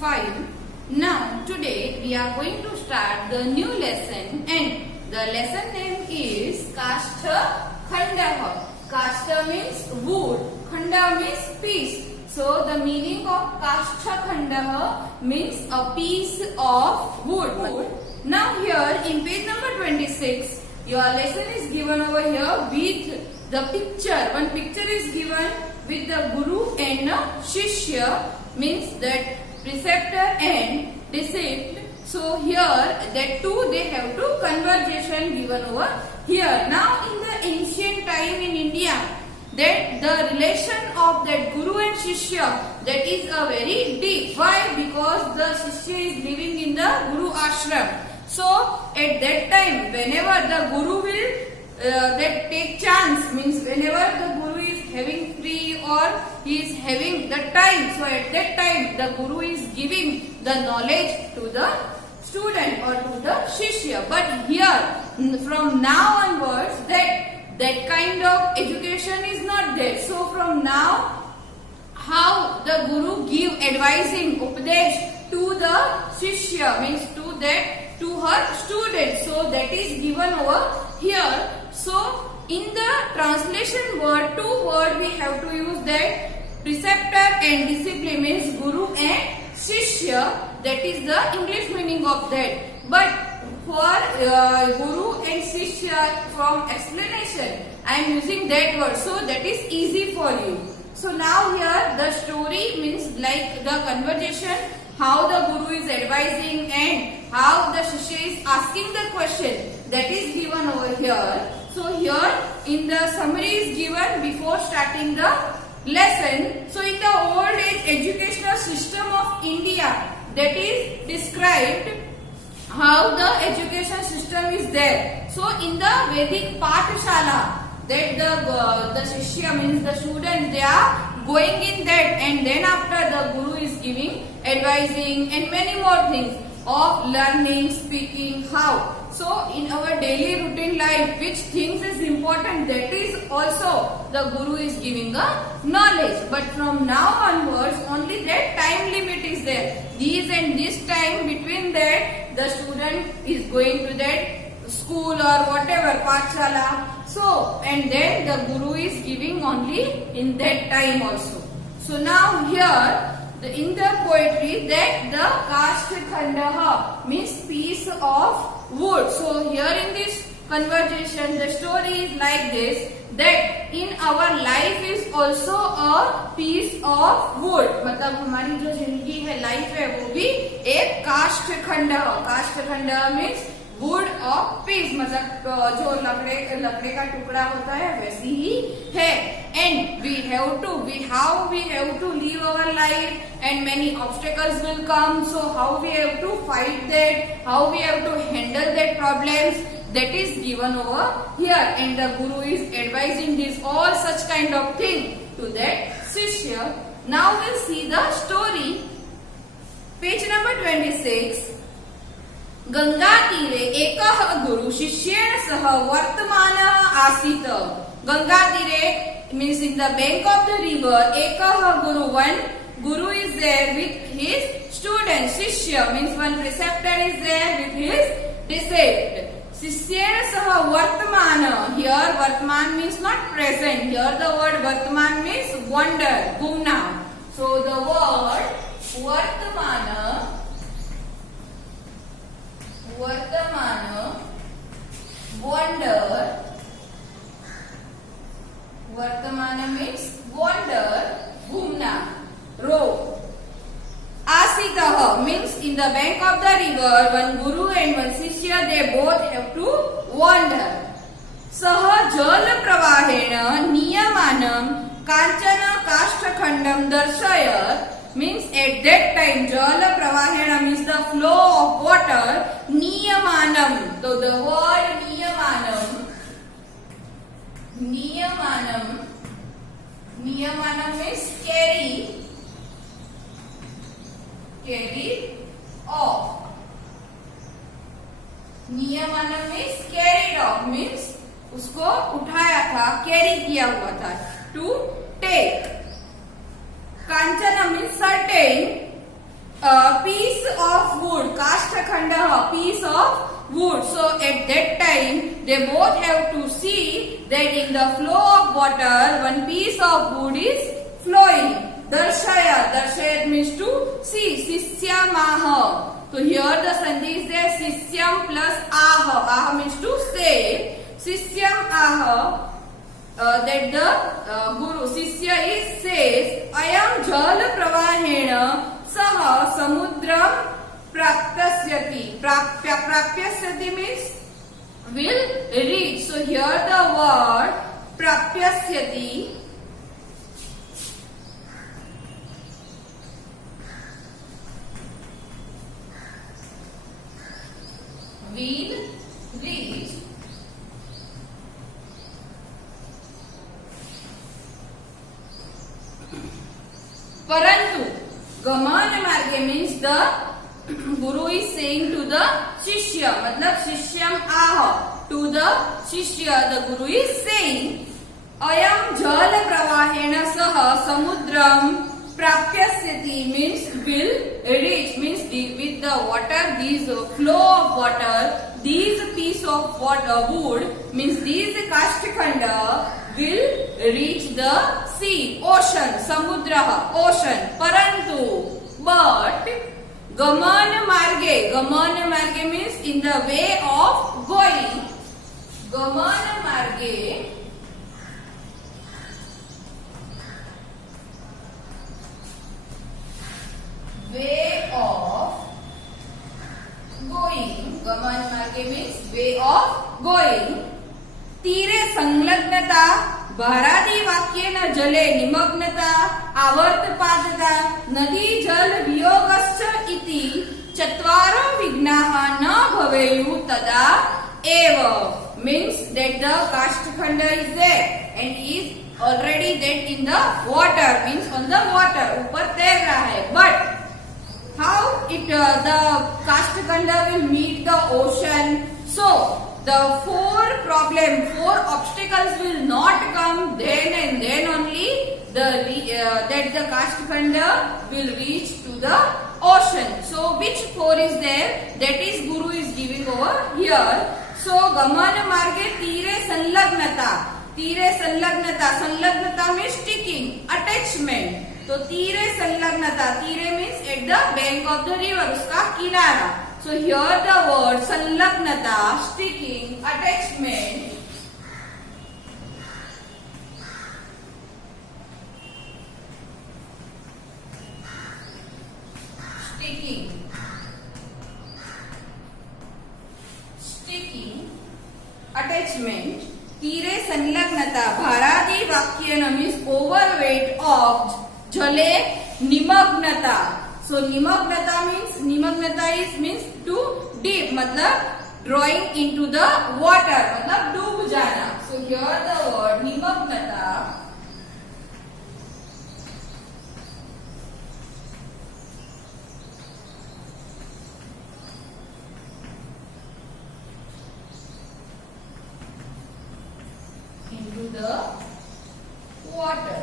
5. Now today we are going to start the new lesson, and the lesson name is Kashtha Khandah. Kashtha means wood, Khanda means piece. So the meaning of Kashtha Khandah means a piece of wood. Now here in page number 26, your lesson is given over here with the picture. One picture is given with the Guru and Shishya, means that preceptor and disciple. So here that two they have two conversation given over here. Now in the ancient time in India, that the relation of that Guru and Shishya, that is a very deep. Why? Because the Shishya is living in the Guru ashram. So at that time, whenever the Guru will that take chance, means whenever the Guru is having free or he is having the time, so at that time the Guru is giving the knowledge to the student or to the Shishya. But here from now onwards that kind of education is not there. So from now, how the Guru give advising Upadesh to the Shishya, means to her student. So that is given over here. So in the translation word, two words we have to use, that preceptor and disciple means Guru and Shishya. That is the English meaning of that. But for Guru and Shishya, from explanation, I am using that word. So that is easy for you. So now here the story means like the conversation, how the Guru is advising and how the Shishya is asking the question, that is given over here. So here in the summary is given before starting the lesson. So in the old age educational system of India, that is described how the education system is there. So in the Vedic Pathshala, that the Shishya means the students, they are going in that, and then after the Guru is giving advising and many more things of learning, speaking, how. So in our daily routine life, which things is important, that is also the Guru is giving a knowledge. But from now onwards, only that time limit is there. These and this time between that, the student is going to that school or whatever, Pathshala. So, and then the Guru is giving only in that time also. So now here, in the poetry, that the Kashtha Khandah means piece of wood. So here in this conversation, the story is like this, that in our life is also a piece of wood. मतलब हमारी जो जिंदगी है, life है, वो भी एक काष्ठ खंड. काष्ठ खंड मीन्स वुड ऑफ पीस, मतलब जो लकड़े का टुकड़ा होता है वैसी ही है. And we have to live our life, and many obstacles will come. So how we have to fight that, how we have to handle that problems, that is given over here. And the Guru is advising this all such kind of thing to that Shishya. Now we'll see the story. Page number 26. Ganga तीरे एकः गुरु शिष्येण सह वर्तमानः आसीत्. गंगा तीरे means in the bank of the river, ekah guru, one guru is there with his student. Shishya means one preceptor is there with his disciple. Shishyena saha vartamana. Here vartman means not present. Here the word vartman means wonder, gumna. So the word vartamana wonder. Vartamana means wander, ghumna, row. Asitah means in the bank of the river, one Guru and one Shishya, they both have to wander. Saha jal pravahena niyamanam kanchana kashtha khandam darshayat, means at that time jal pravahena means the flow of water, niyamanam. So the word Niyamanam means carry off. Niyamanam means carried off, means उसको उठाया था, carry किया हुआ था, to take. Kanchana means certain, piece of wood, kashtakhandah, piece of wood. So at that time they both have to see that in the flow of water one piece of wood is flowing. Darshaya means to see. Sisyamah. So here the sandhi is there, sisyam plus ah means to say. Sisyam that the guru Sisya is says ayam jal pravahena sah samudram prapyasyati. Prapyasyati means will reach. So here the word prapyasyati will reach. Parantu gaman marge means the guru is saying to the shishya, matlab shishyam ah, to the shishya the guru is saying ayam jal pravahena sah samudram prapyasyati means will reach, means with the water, these flow of water, these piece of water wood means these kashtakhanda will reach the sea, ocean, samudra, ocean. Parantu, but gaman marge means in the way of going. Gaman marge way of going. Gaman marge means way of going. तीरे संलग्नता भारादी वाक्येन जले निमग्नता आवर्तपातता नदी जल वियोगश्च इति चत्वारो विघ्नाः न भवेयु तदा एव means that the kashtakhanda is there and is already that in the water, means on the water ऊपर तैर रहा है, but how it the kashtakhanda will meet the ocean? So the four obstacles will not come then, and then only that the kashtakhanda will reach to the ocean. So which four is there? That is guru is giving over here. So gaman marge tire sanlagnata. Sanlagnata means sticking, attachment. So tire sanlagnata. Tire means at the bank of the river, uska kinara. So here the word sanlagnata, sticking, attachment. Sticking, attachment. Tire sanlagnata, bharadi vakyena means overweight of jale nimagnata. So nimagnata means to dip, matlab drawing into the water, matlab डूब जाना. So here the word nimagnata into the water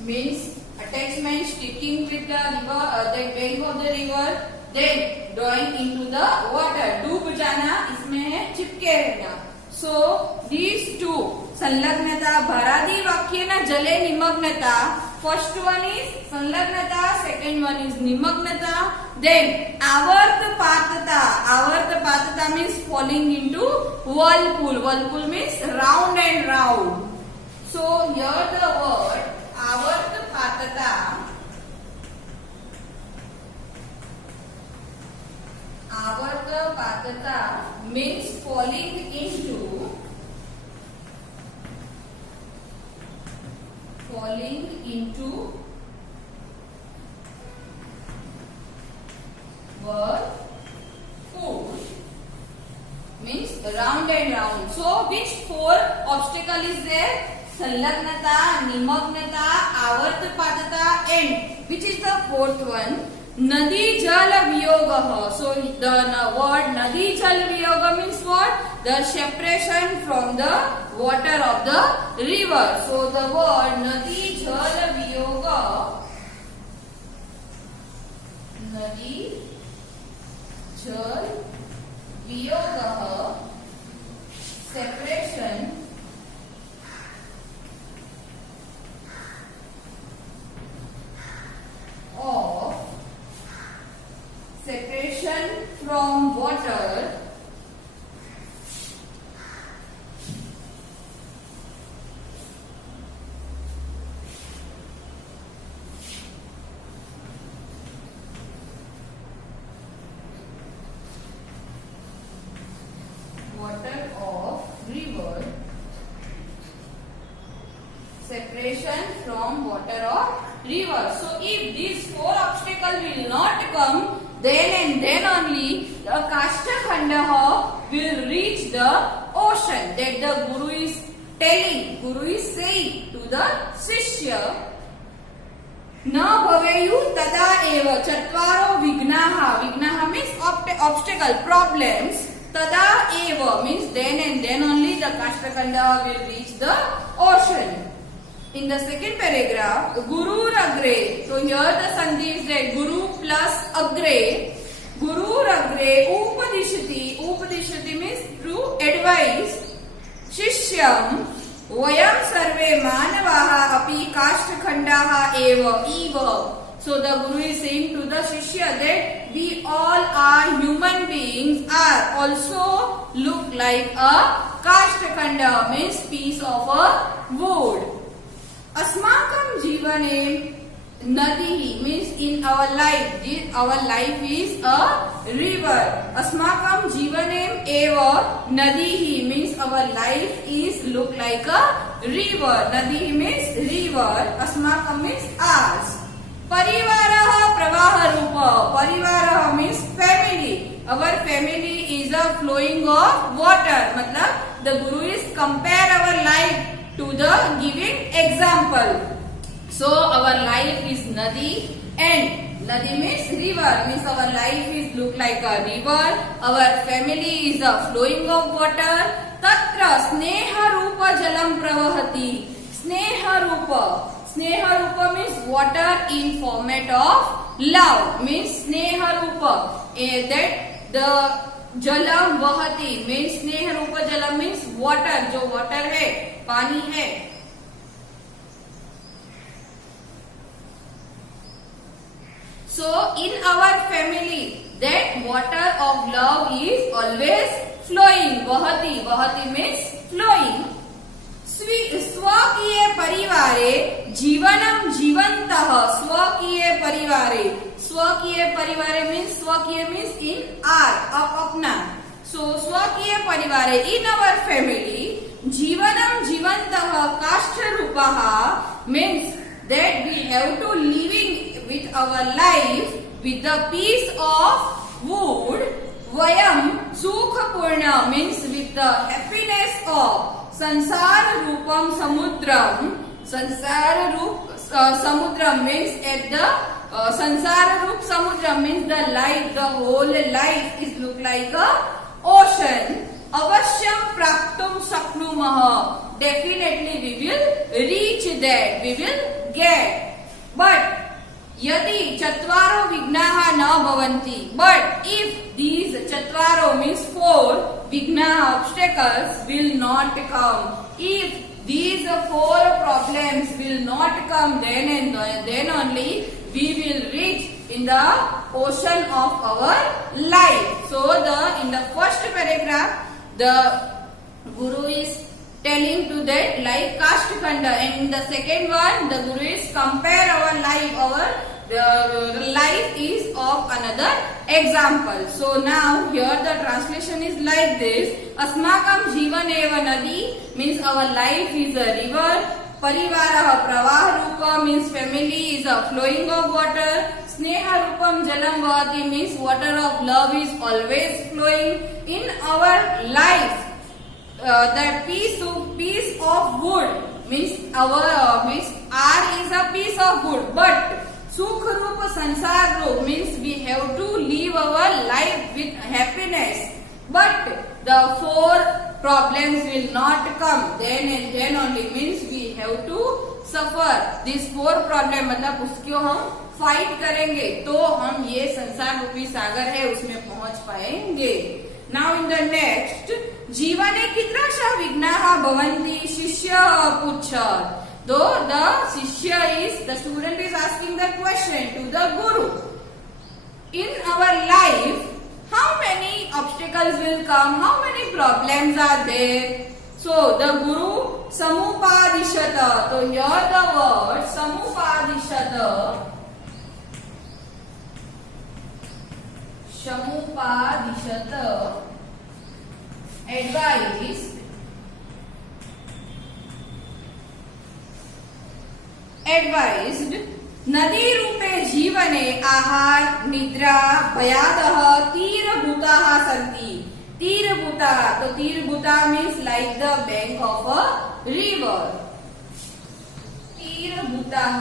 means attachment, sticking with the river, the bank of the river, then drawing into the water. डूब जाना इसमें है चिपके रहना. So these two, संलग्नता, भरादी वाक्य ना जले निमग्नता. First one is संलग्नता, second one is निमग्नता. Then आवर्तपातता. आवर्तपातता means falling into whirlpool. Whirlpool means round and round. So here the word आवर्तपातता. आवर्तपातता means falling into whirlpool means round and round. So which four obstacle is there? संलग्नता, निमग्नता, आवर्तपातता, and which is the fourth one? Nadi jal viyoga. So the word nadi jal viyoga means what? The separation from the water of the river. So the word nadi jal viyoga नदी जल वियोगः separation from water of river, separation from water of river. So if these four obstacles will not come, then and then only the Kashtakhandaha will reach the ocean. That the Guru is telling, Guru is saying to the Shishya, न भवेयु तदा एव चत्वारो विघ्नाः. विघ्नाः means obstacle, problems. Tada eva means then and then only the Kashtakhandaha will reach the ocean. In the second paragraph, Guru Agre. So here the Sandhi is that Guru plus Agre. Guru Agre Upadishati. Upadishati means to advise. Shishyam Vayam Sarve Manavaha Api Kashtakhandaha Eva. So the Guru is saying to the Shishya that we all are human beings are also look like a Kashtakhandaha means piece of a wood. Asmakam jivane nadi means in our life is a river. Asmakam jivanem eva nadihi means our life is look like a river. Nadihi means river. Asmakam means ours. Parivaraha pravaha rupa. Parivaraha means family. Our family is a flowing of water. Matlab the Guru is compare our life to the giving example. So our life is nadi and nadi means river means our life is look like a river. Our family is a flowing of water. Tatra sneha rupa jalam pravahati. Sneha rupa. Sneha rupa means water in format of love means sneha rupa. That the jalam vahati means sneha rupa jalam means water. जो water है पानी है. So in our family that water of love is always flowing. Vahati. Vahati means flowing. स्वकीय परिवारे जीवनम जीवंतः. स्वकीय परिवारे. स्वकीय परिवारे means स्वकीय means in our अपना. So स्वकीय परिवारे in our family जीवनम जीवंतः काष्ठरूपः means that we have to living with our life with the piece of wood. Vayam sukhapurna means with the happiness of sansara rupam samudram. Sansara rup samudram means at the sansara rup samudram means the life, the whole life is look like a ocean. Avashyam praptum shaknumah. Definitely we will reach that, we will get. But यदि चत्वारो विघ्नाः न भवन्ति. But if these चत्वारो means four विघ्नाः obstacles will not come. If these four problems will not come, then only we will reach in the ocean of our life. So in the first paragraph the Guru is telling to that like Kashtakanda, and in the second one the Guru is compare our life. The life is of another example. So now here the translation is like this. Asmakam jivan eva nadi means our life is a river. Parivaraha pravaha rupa means family is a flowing of water. Sneha rupam jalam vahati means water of love is always flowing in our life. That piece of wood means our means R is a piece of wood, but Sukh Rupa Sansar Rup means we have to live our life with happiness. But the four problems will not come. Then and then only means we have to suffer this 4 problem, मतलब उसको हम fight करेंगे तो हम ये संसार रूपी सागर है उसमें पहुंच पाएंगे. नाउ इन द नेक्स्ट, जीवने कीदृशः विघ्नाः भवन्ति शिष्य पृच्छत्. Though the shishya is, the student is asking the question to the guru. In our life, how many obstacles will come? How many problems are there? So the guru samupadishata. So here the word samupadishata. Samupadishata advised नदी रूपे जीवने आहार निद्रा भयादः तीरभूताः सन्ति. तीरभूताः, तो तीरभूता means like the bank of a river. तीरभूताः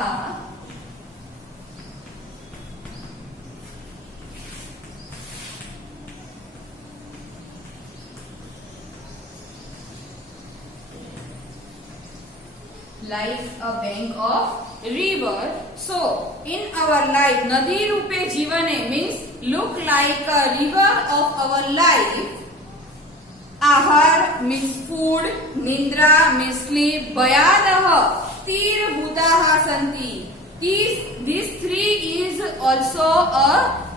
like a bank of river. So in our life, nadi rupe jivane means look like a river of our life. Ahar means food, nindra means sleep, bhayadah tirabhutaha santi. These three is also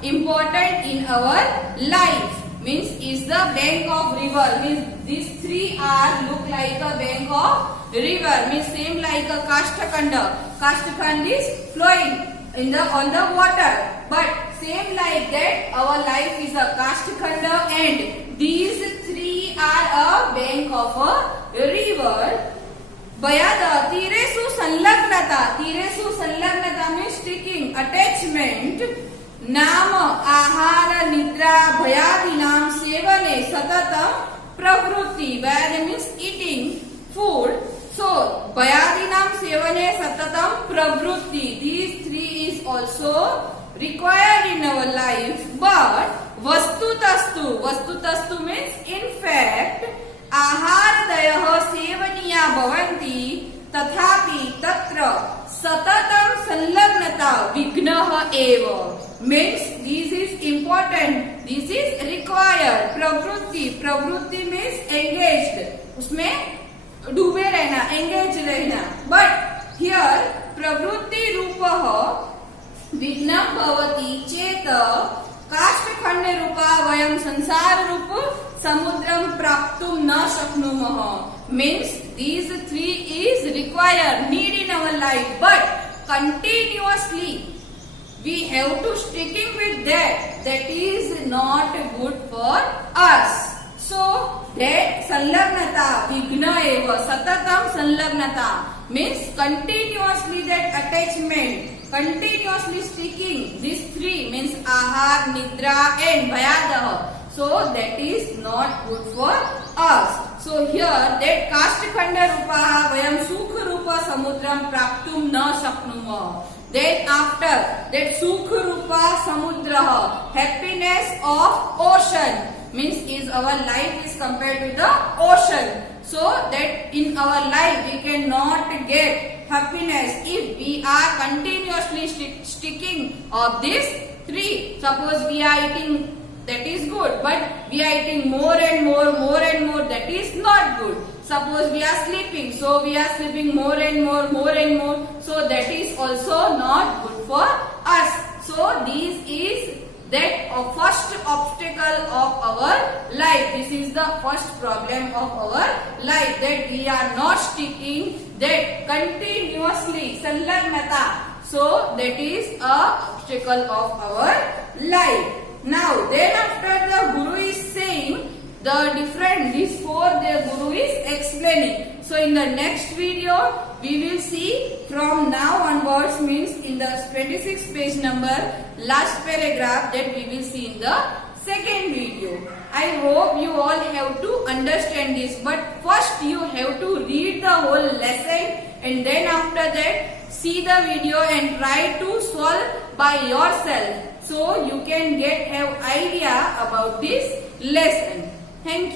important in our life. Means is the bank of river. Means these three are look like a bank of river. Means same like a kashtakhanda. Kashtakhand is flowing on the water. But same like that, our life is a kashtakhanda, and these three are a bank of a river. Bayada tiresu sanlagnata. Tiresu sanlagnata means sticking, attachment. नाम आहार निद्रा भयादीनां सेवने सततं प्रवृत्ति. भयाद means eating food. So भयादीनां सेवने सततं प्रवृत्ति. These three is also required in our life. But वस्तुतस्तु मीन्स in fact आहारदयः सेवनीया भवन्ति, तथापि तत्र सततं संलग्नता विघ्नः एव. Means this is important, this is required. प्रवृत्ति means engaged, उसमें डूबे रहना, engaged रहना. But here प्रवृत्ति रूपः विघ्नं भवति चेत् काष्ठखण्ड रूपा वयं संसार रूप समुद्रं प्राप्तुं न शक्नुमः. Means these three is required, need in our life, but continuously we have to sticking with that. That is not good for us. So that sanlagnata vighna eva satatam sanlagnata means continuously that attachment, continuously sticking. These three means ahar, nidra and bhayadah. So that is not good for us. So here that kashtakhanda rupaha vayam sukha rupa samudram praptum na shaknumah. Then after that sukha rupa samudraha, happiness of ocean, means is our life is compared to the ocean. So that in our life we cannot get happiness if we are continuously sticking of these three. Suppose we are eating, that is good, but we are eating more and more, that is not good. Suppose we are sleeping, so we are sleeping more and more, so that is also not good for us. So this is that first obstacle of our life. This is the first problem of our life, that we are not sticking that continuously sanlagnata. So that is a obstacle of our life. Now then after the Guru is saying the different, these four the Guru is explaining. So in the next video we will see from now onwards, means in the 26th page number, last paragraph, that we will see in the second video. I hope you all have to understand this, but first you have to read the whole lesson and then after that see the video and try to solve by yourself, so you can have idea about this lesson. Thank you.